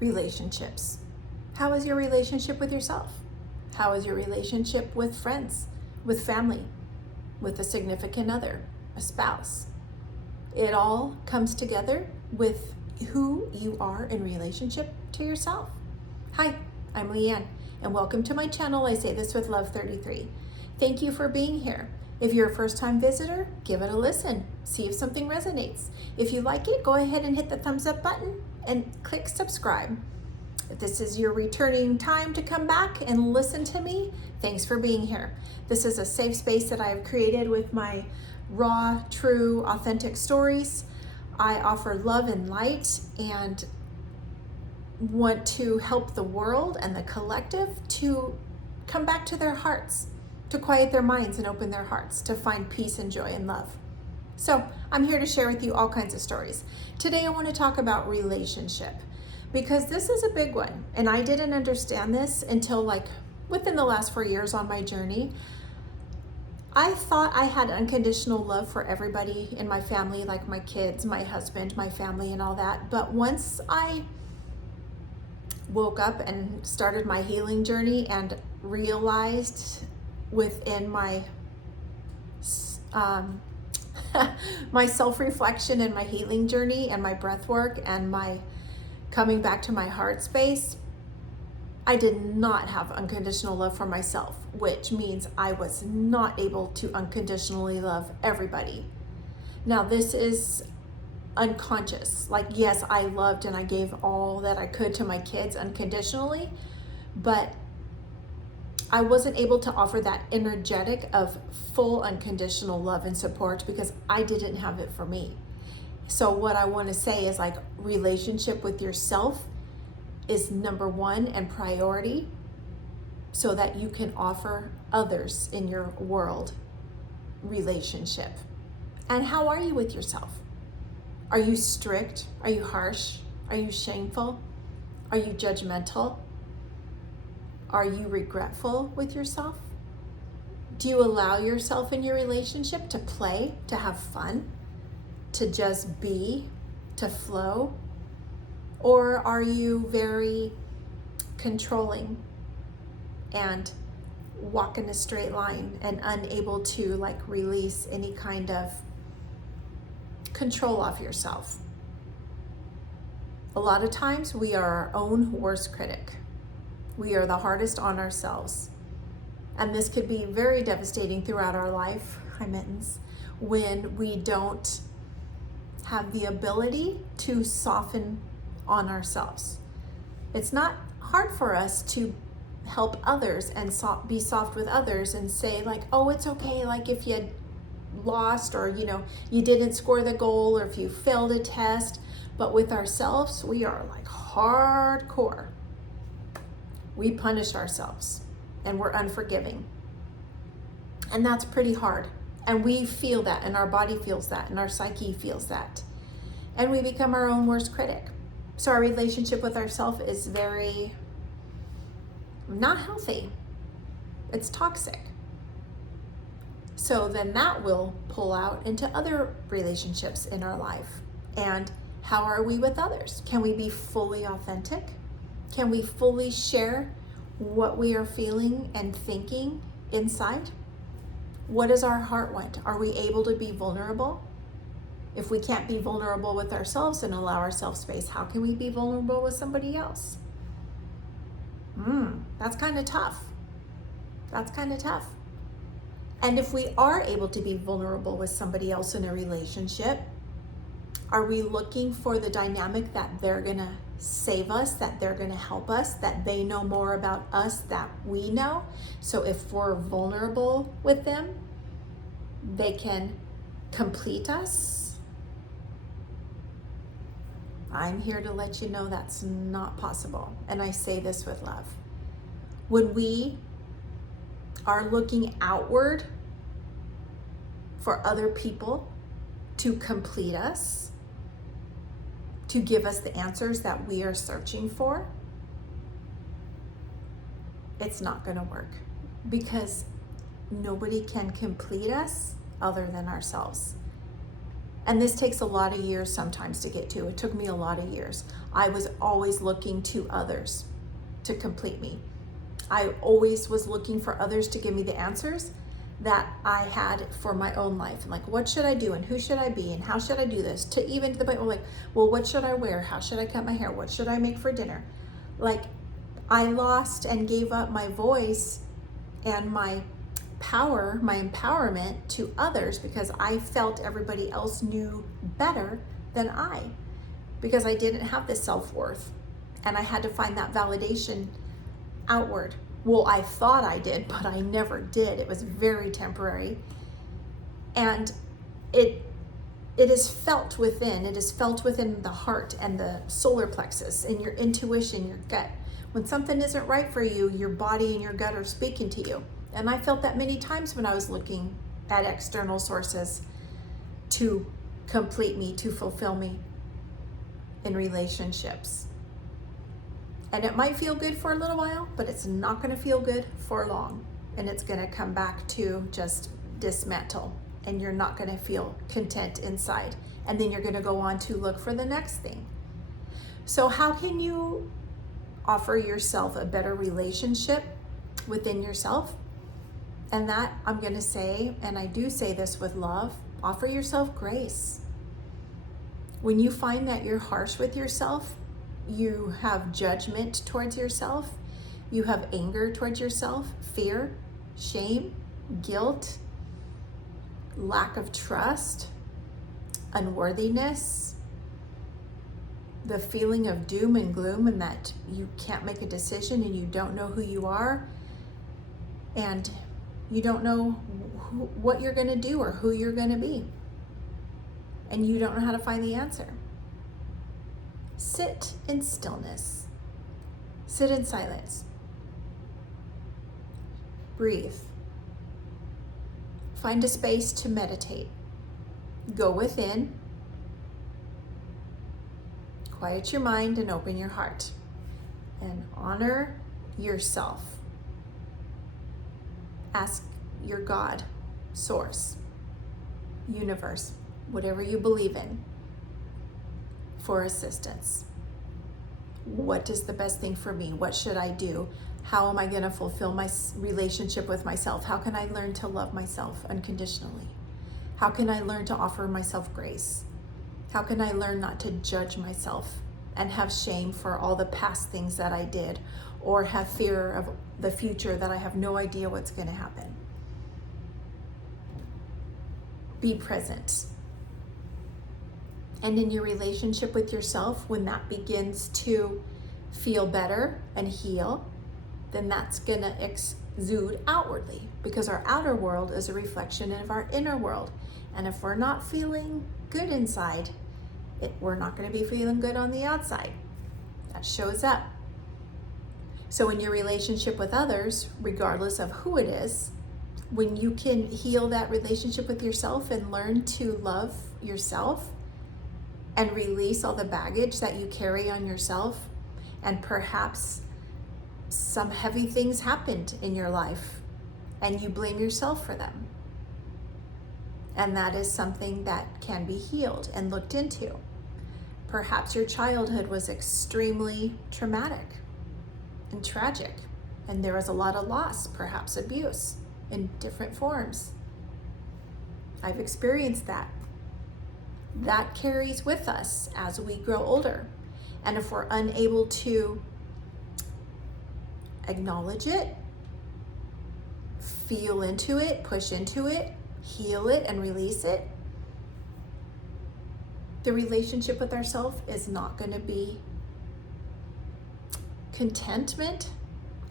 relationships. How is your relationship with yourself? How is your relationship with friends, with family, with a significant other, a spouse? It all comes together with who you are in relationship to yourself. Hi, I'm Leanne, and welcome to my channel. I Say This with Love 33. Thank you for being here. If you're a first-time visitor, give it a listen. See if something resonates. If you like it, go ahead and hit the thumbs up button and click subscribe. If this is your returning time to come back and listen to me, thanks for being here. This is a safe space that I have created with my raw, true, authentic stories. I offer love and light and want to help the world and the collective to come back to their hearts, to quiet their minds and open their hearts, to find peace and joy and love. So I'm here to share with you all kinds of stories. Today I want to talk about relationship, because this is a big one. And I didn't understand this until within the last 4 years on my journey. I thought I had unconditional love for everybody in my family, like my kids, my husband, my family, and all that. But once I woke up and started my healing journey and realized within my my self-reflection and my healing journey and my breath work and my coming back to my heart space, I did not have unconditional love for myself, which means I was not able to unconditionally love everybody. Now, this is unconscious. Yes, I loved and I gave all that I could to my kids unconditionally, but I wasn't able to offer that energetic of full unconditional love and support because I didn't have it for me. So what I want to say is relationship with yourself is number one and priority, so that you can offer others in your world relationship. And how are you with yourself? Are you strict? Are you harsh? Are you shameful? Are you judgmental? Are you regretful with yourself? Do you allow yourself in your relationship to play, to have fun, to just be, to flow? Or are you very controlling and walk in a straight line and unable to release any kind of control off yourself? A lot of times we are our own worst critic. We are the hardest on ourselves. And this could be very devastating throughout our life, hi mittens, when we don't have the ability to soften on ourselves. It's not hard for us to help others and be soft with others and say oh, it's okay, if you lost or you didn't score the goal or if you failed a test. But with ourselves, we are hardcore. We punish ourselves and we're unforgiving. And that's pretty hard. And we feel that, and our body feels that, and our psyche feels that. And we become our own worst critic. So our relationship with ourselves is very not healthy. It's toxic. So then that will pull out into other relationships in our life. And how are we with others? Can we be fully authentic? Can we fully share what we are feeling and thinking inside? What does our heart want? Are we able to be vulnerable? If we can't be vulnerable with ourselves and allow ourselves space, how can we be vulnerable with somebody else? That's kind of tough. That's kind of tough. And if we are able to be vulnerable with somebody else in a relationship, are we looking for the dynamic that they're going to save us, that they're going to help us, that they know more about us that we know? So if we're vulnerable with them, they can complete us. I'm here to let you know that's not possible. And I say this with love. When we are looking outward for other people to complete us, to give us the answers that we are searching for, it's not going to work, because nobody can complete us other than ourselves. And this takes a lot of years sometimes to get to. It took me a lot of years. I was always looking to others to complete me. I always was looking for others to give me the answers that I had for my own life. Like, what should I do and who should I be and how should I do this? To even to the point where like, well, what should I wear? How should I cut my hair? What should I make for dinner? Like, I lost and gave up my voice and my power, my empowerment to others because I felt everybody else knew better than I, because I didn't have this self-worth and I had to find that validation outward. Well, I thought I did, but I never did. It was very temporary. And it is felt within. It is felt within the heart and the solar plexus and your intuition, your gut. When something isn't right for you, your body and your gut are speaking to you. And I felt that many times when I was looking at external sources to complete me, to fulfill me in relationships. And it might feel good for a little while, but it's not going to feel good for long. And it's going to come back to just dismantle. And you're not going to feel content inside. And then you're going to go on to look for the next thing. So how can you offer yourself a better relationship within yourself? And that I'm going to say, and I do say this with love, offer yourself grace. When you find that you're harsh with yourself, you have judgment towards yourself, you have anger towards yourself, fear, shame, guilt, lack of trust, unworthiness, the feeling of doom and gloom and that you can't make a decision and you don't know who you are and you don't know what you're going to do or who you're going to be, and you don't know how to find the answer. Sit in stillness. Sit in silence. Breathe. Find a space to meditate. Go within. Quiet your mind and open your heart. And honor yourself. Ask your God, source, universe, whatever you believe in, for assistance. What is the best thing for me? What should I do? How am I going to fulfill my relationship with myself? How can I learn to love myself unconditionally? How can I learn to offer myself grace? How can I learn not to judge myself and have shame for all the past things that I did, or have fear of the future that I have no idea what's going to happen? Be present. And in your relationship with yourself, when that begins to feel better and heal, then that's going to exude outwardly, because our outer world is a reflection of our inner world. And if we're not feeling good inside, we're not going to be feeling good on the outside. That shows up. So in your relationship with others, regardless of who it is, when you can heal that relationship with yourself and learn to love yourself and release all the baggage that you carry on yourself, and perhaps some heavy things happened in your life and you blame yourself for them. And that is something that can be healed and looked into. Perhaps your childhood was extremely traumatic and tragic, and there was a lot of loss, perhaps abuse in different forms. I've experienced that. That carries with us as we grow older. And if we're unable to acknowledge it, feel into it, push into it, heal it, and release it, the relationship with ourselves is not going to be contentment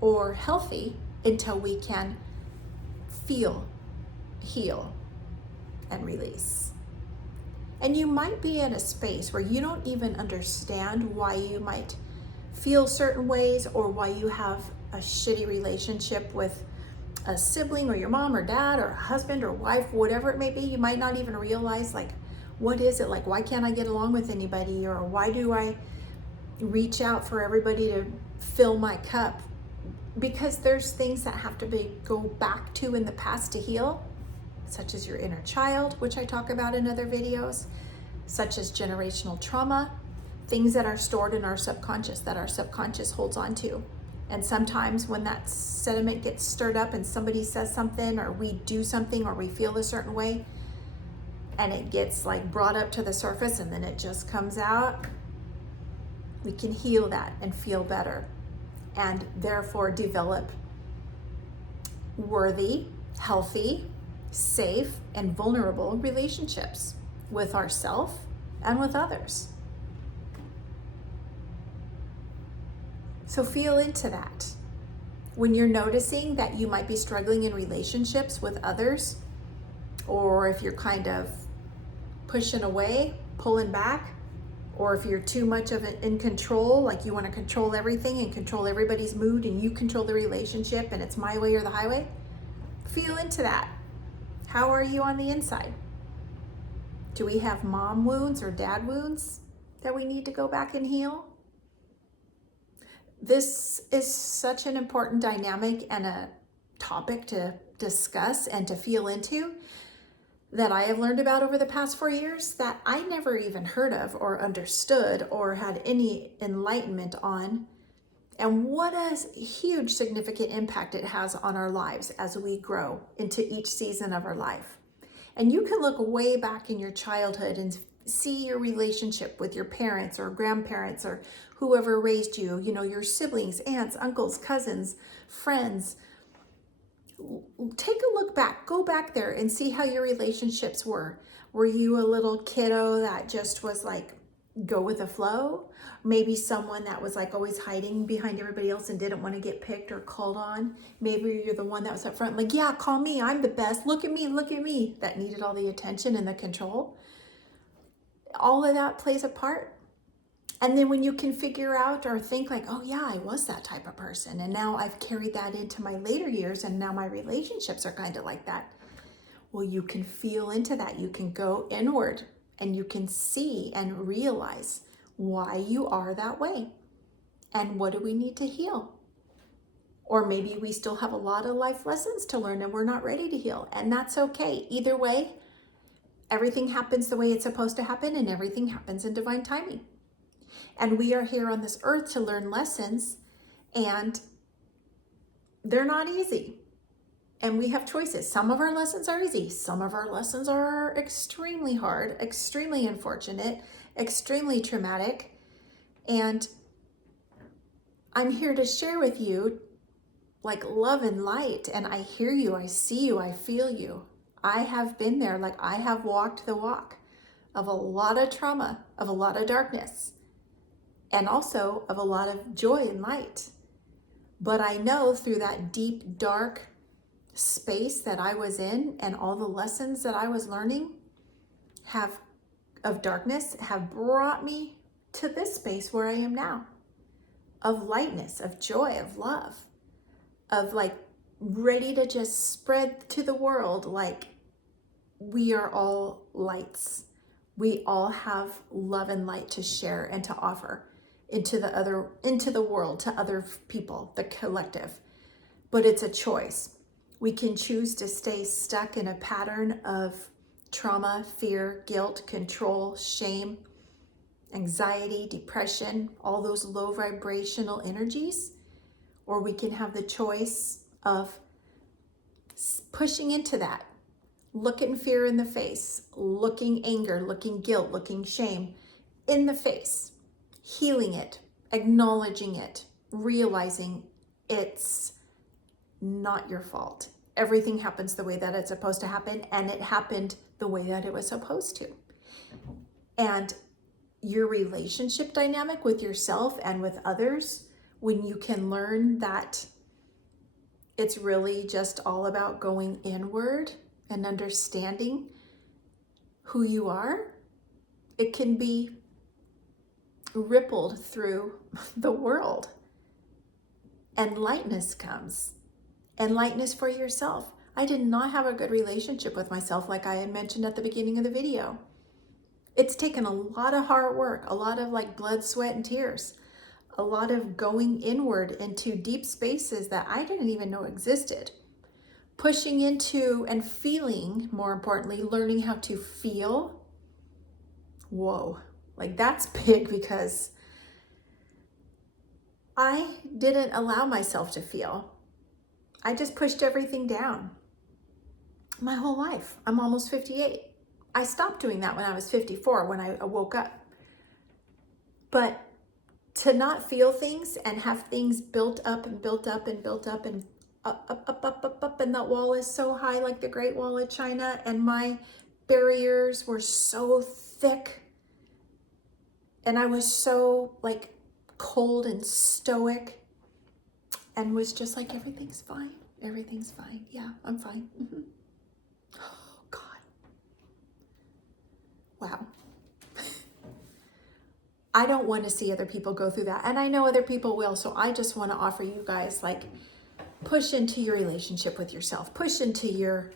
or healthy until we can feel, heal, and release. And you might be in a space where you don't even understand why you might feel certain ways, or why you have a shitty relationship with a sibling or your mom or dad or husband or wife, whatever it may be. You might not even realize, like, what is it? Like, why can't I get along with anybody? Or why do I reach out for everybody to fill my cup? Because there's things that have to go back to in the past to heal, such as your inner child, which I talk about in other videos. such as generational trauma, things that are stored in our subconscious that our subconscious holds on to. And sometimes when that sediment gets stirred up and somebody says something or we do something or we feel a certain way and it gets like brought up to the surface and then it just comes out, we can heal that and feel better and therefore develop worthy, healthy, safe, and vulnerable relationships with ourselves and with others. So feel into that. When you're noticing that you might be struggling in relationships with others, or if you're kind of pushing away, pulling back, or if you're too much of it in control, like you want to control everything and control everybody's mood and you control the relationship and it's my way or the highway, feel into that. How are you on the inside? Do we have mom wounds or dad wounds that we need to go back and heal? This is such an important dynamic and a topic to discuss and to feel into that I have learned about over the past 4 years that I never even heard of or understood or had any enlightenment on, and what a huge significant impact it has on our lives as we grow into each season of our life. And you can look way back in your childhood and see your relationship with your parents or grandparents or whoever raised you, your siblings, aunts, uncles, cousins, friends. Take a look back, go back there and see how your relationships were. Were you a little kiddo that just was like, go with the flow? Maybe someone that was like always hiding behind everybody else and didn't want to get picked or called on. Maybe you're the one that was up front, like, yeah, call me, I'm the best, look at me, that needed all the attention and the control. All of that plays a part. And then when you can figure out or think like, oh yeah, I was that type of person, and now I've carried that into my later years and now my relationships are kind of like that. Well, you can feel into that. You can go inward and you can see and realize why you are that way and what do we need to heal. Or maybe we still have a lot of life lessons to learn and we're not ready to heal, and that's okay. Either way, everything happens the way it's supposed to happen and everything happens in divine timing. And we are here on this earth to learn lessons, and they're not easy. And we have choices. Some of our lessons are easy. Some of our lessons are extremely hard, extremely unfortunate, extremely traumatic. And I'm here to share with you like love and light. And I hear you, I see you, I feel you. I have been there. Like I have walked the walk of a lot of trauma, of a lot of darkness, and also of a lot of joy and light. But I know through that deep, dark space that I was in and all the lessons that I was learning of darkness have brought me to this space where I am now, of lightness, of joy, of love, of like ready to just spread to the world like we are all lights. We all have love and light to share and to offer into the world, to other people, the collective. But it's a choice. We can choose to stay stuck in a pattern of trauma, fear, guilt, control, shame, anxiety, depression, all those low vibrational energies, or we can have the choice of pushing into that, looking fear in the face, looking anger, looking guilt, looking shame in the face, healing it, acknowledging it, realizing it's not your fault. Everything happens the way that it's supposed to happen, and it happened the way that it was supposed to. And your relationship dynamic with yourself and with others, when you can learn that it's really just all about going inward and understanding who you are, it can be rippled through the world. And lightness comes. And lightness for yourself. I did not have a good relationship with myself like I had mentioned at the beginning of the video. It's taken a lot of hard work, a lot of like blood, sweat, and tears, a lot of going inward into deep spaces that I didn't even know existed. Pushing into and feeling, more importantly, learning how to feel Whoa, like that's big, because I didn't allow myself to feel. I just pushed everything down my whole life. I'm almost 58. I stopped doing that when I was 54, when I woke up. But to not feel things and have things built up and built up and built up and up, and that wall is so high, like the Great Wall of China, and my barriers were so thick, and I was so like cold and stoic, and was just like, everything's fine. Everything's fine. Yeah, I'm fine. Oh, God. Wow. I don't want to see other people go through that. And I know other people will. So I just want to offer you guys, like, push into your relationship with yourself. Push into your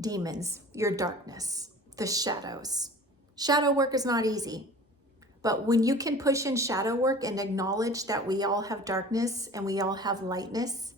demons, your darkness, the shadows. Shadow work is not easy. But when you can push in shadow work and acknowledge that we all have darkness and we all have lightness,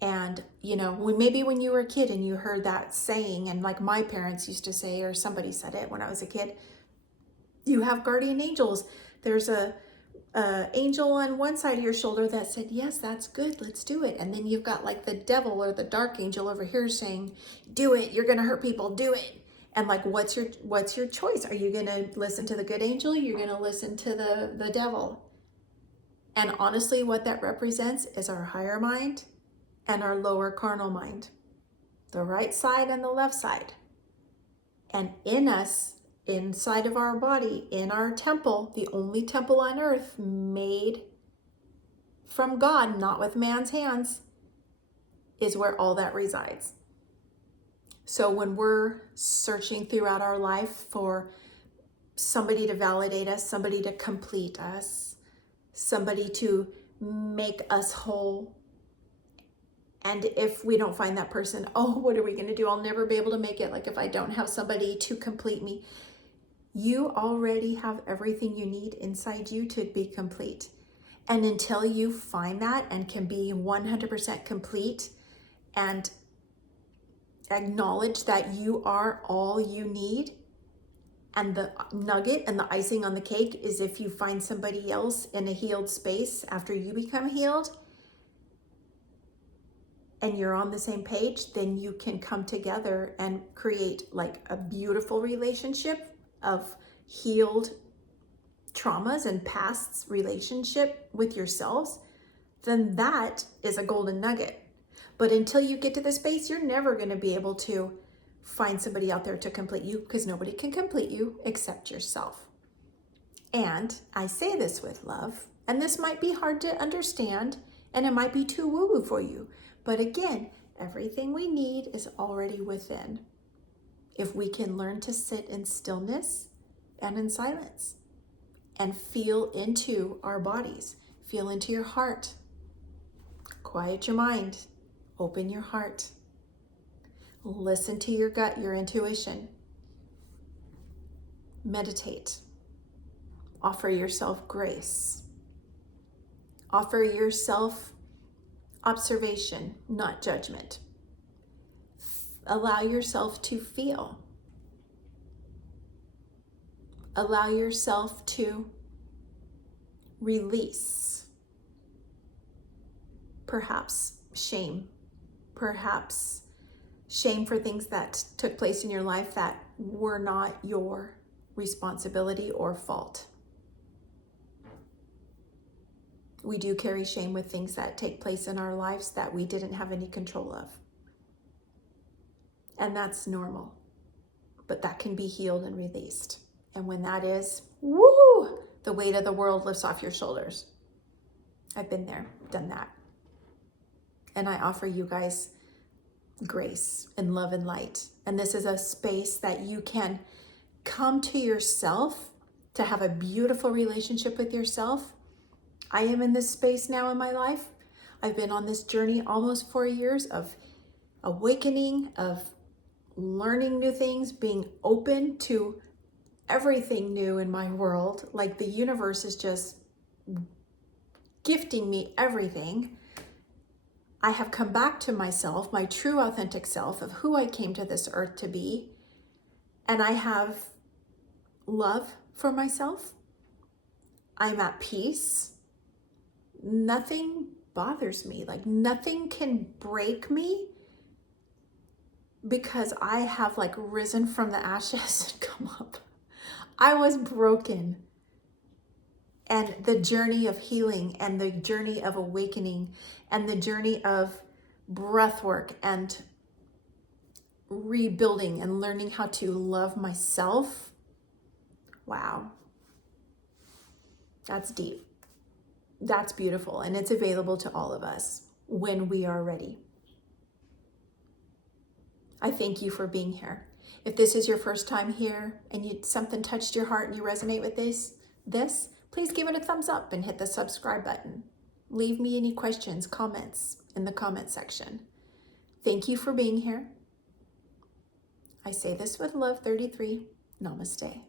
and, you know, maybe when you were a kid and you heard that saying, and like my parents used to say, or somebody said it when I was a kid, you have guardian angels. There's a angel on one side of your shoulder that said, yes, that's good, let's do it. And then you've got like the devil or the dark angel over here saying, do it, you're going to hurt people, do it. And like, what's your choice? Are you going to listen to the good angel? You're going to listen to the devil. And honestly, what that represents is our higher mind and our lower carnal mind, the right side and the left side. And in us, inside of our body, in our temple, the only temple on earth made from God, not with man's hands, is where all that resides. So when we're searching throughout our life for somebody to validate us, somebody to complete us, somebody to make us whole, and if we don't find that person, oh, what are we going to do? I'll never be able to make it. Like, if I don't have somebody to complete me. You already have everything you need inside you to be complete. And until you find that and can be 100% complete and acknowledge that you are all you need, and the nugget and the icing on the cake is if you find somebody else in a healed space after you become healed, and you're on the same page, then you can come together and create like a beautiful relationship of healed traumas and past relationship with yourselves. Then that is a golden nugget. But until you get to this space, you're never going to be able to find somebody out there to complete you, because nobody can complete you except yourself. And I say this with love, and this might be hard to understand, and it might be too woo-woo for you. But again, everything we need is already within. If we can learn to sit in stillness and in silence and feel into our bodies, feel into your heart, quiet your mind, open your heart, listen to your gut, your intuition, meditate, offer yourself grace, offer yourself observation, not judgment. Allow yourself to feel. Allow yourself to release. Perhaps shame. Perhaps shame for things that took place in your life that were not your responsibility or fault. We do carry shame with things that take place in our lives that we didn't have any control of. And that's normal. But that can be healed and released. And when that is, woo, the weight of the world lifts off your shoulders. I've been there, done that. And I offer you guys grace and love and light. And this is a space that you can come to yourself to have a beautiful relationship with yourself. I am in this space now in my life. I've been on this journey almost 4 years of awakening, of learning new things, being open to everything new in my world. Like, the universe is just gifting me everything. I have come back to myself, my true authentic self of who I came to this earth to be. And I have love for myself. I'm at peace. Nothing bothers me. Like nothing can break me because I have like risen from the ashes and come up. I was broken. And the journey of healing and the journey of awakening and the journey of breath work and rebuilding and learning how to love myself. Wow. That's deep. That's beautiful. And it's available to all of us when we are ready. I thank you for being here. If this is your first time here and something touched your heart and you resonate with this, please give it a thumbs up and hit the subscribe button. Leave me any questions, comments in the comment section. Thank you for being here. I say this with love, 33. Namaste.